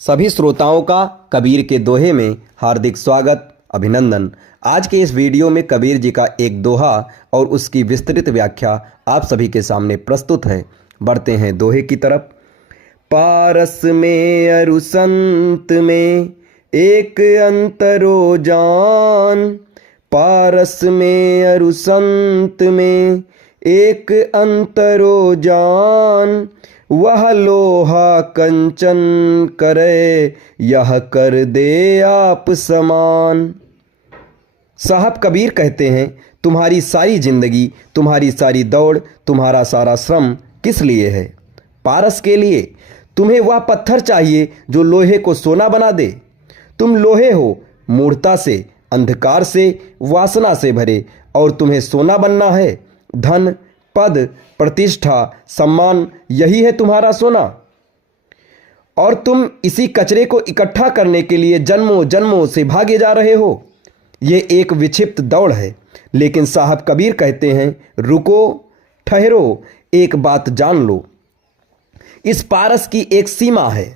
सभी श्रोताओं का कबीर के दोहे में हार्दिक स्वागत अभिनंदन। आज के इस वीडियो में कबीर जी का एक दोहा और उसकी विस्तृत व्याख्या आप सभी के सामने प्रस्तुत है। बढ़ते हैं दोहे की तरफ। पारस में अरु संत में एक अंतरो जान, पारस में अरु संत में एक अंतरो जान, वह लोहा कंचन करे यह कर दे आप समान। साहब कबीर कहते हैं, तुम्हारी सारी जिंदगी, तुम्हारी सारी दौड़, तुम्हारा सारा श्रम किस लिए है? पारस के लिए। तुम्हें वह पत्थर चाहिए जो लोहे को सोना बना दे। तुम लोहे हो, मूढ़ता से, अंधकार से, वासना से भरे, और तुम्हें सोना बनना है। धन, पद, प्रतिष्ठा, सम्मान, यही है तुम्हारा सोना। और तुम इसी कचरे को इकट्ठा करने के लिए जन्मों जन्मों से भागे जा रहे हो। ये एक विक्षिप्त दौड़ है। लेकिन साहब कबीर कहते हैं, रुको, ठहरो, एक बात जान लो। इस पारस की एक सीमा है,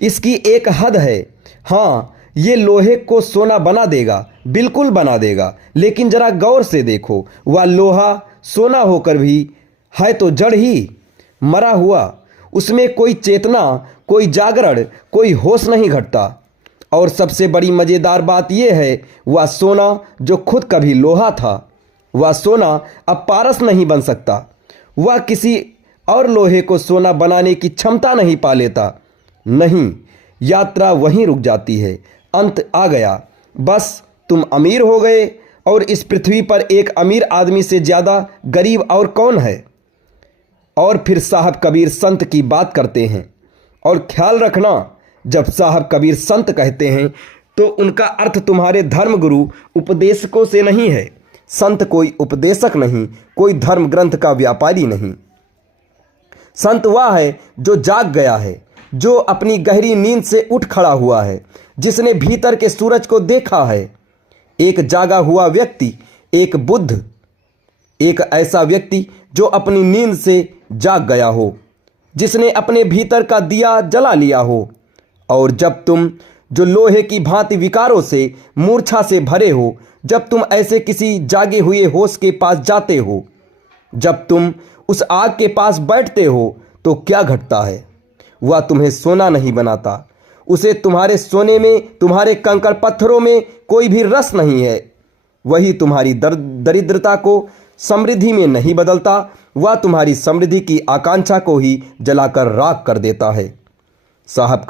इसकी एक हद है। हाँ, ये लोहे को सोना बना देगा, बिल्कुल बना देगा, लेकिन जरा गौर से देखो, वह लोहा सोना होकर भी है तो जड़ ही, मरा हुआ। उसमें कोई चेतना, कोई जागरण, कोई होश नहीं घटता। और सबसे बड़ी मज़ेदार बात यह है, वह सोना जो खुद कभी लोहा था, वह सोना अब पारस नहीं बन सकता। वह किसी और लोहे को सोना बनाने की क्षमता नहीं पा लेता। नहीं, यात्रा वहीं रुक जाती है। अंत आ गया। बस तुम अमीर हो गए, और इस पृथ्वी पर एक अमीर आदमी से ज़्यादा गरीब और कौन है? और फिर साहब कबीर संत की बात करते हैं। और ख्याल रखना, जब साहब कबीर संत कहते हैं तो उनका अर्थ तुम्हारे धर्मगुरु उपदेशकों से नहीं है। संत कोई उपदेशक नहीं, कोई धर्म ग्रंथ का व्यापारी नहीं। संत वह है जो जाग गया है, जो अपनी गहरी नींद से उठ खड़ा हुआ है, जिसने भीतर के सूरज को देखा है। एक जागा हुआ व्यक्ति, एक बुद्ध, एक ऐसा व्यक्ति जो अपनी नींद से जाग गया हो, जिसने अपने भीतर का दिया जला लिया हो। और जब तुम जो लोहे की भांति विकारों से, मूर्छा से भरे हो, जब तुम ऐसे किसी जागे हुए होश के पास जाते हो, जब तुम उस आग के पास बैठते हो, तो क्या घटता है? वह तुम्हें सोना नहीं बनाता। उसे तुम्हारे सोने में, तुम्हारे कंकड़ पत्थरों में कोई भी रस नहीं है। वही तुम्हारी दरिद्रता को समृद्धि में नहीं बदलता। वह तुम्हारी समृद्धि की आकांक्षा को ही जलाकर राख कर देता है। साहब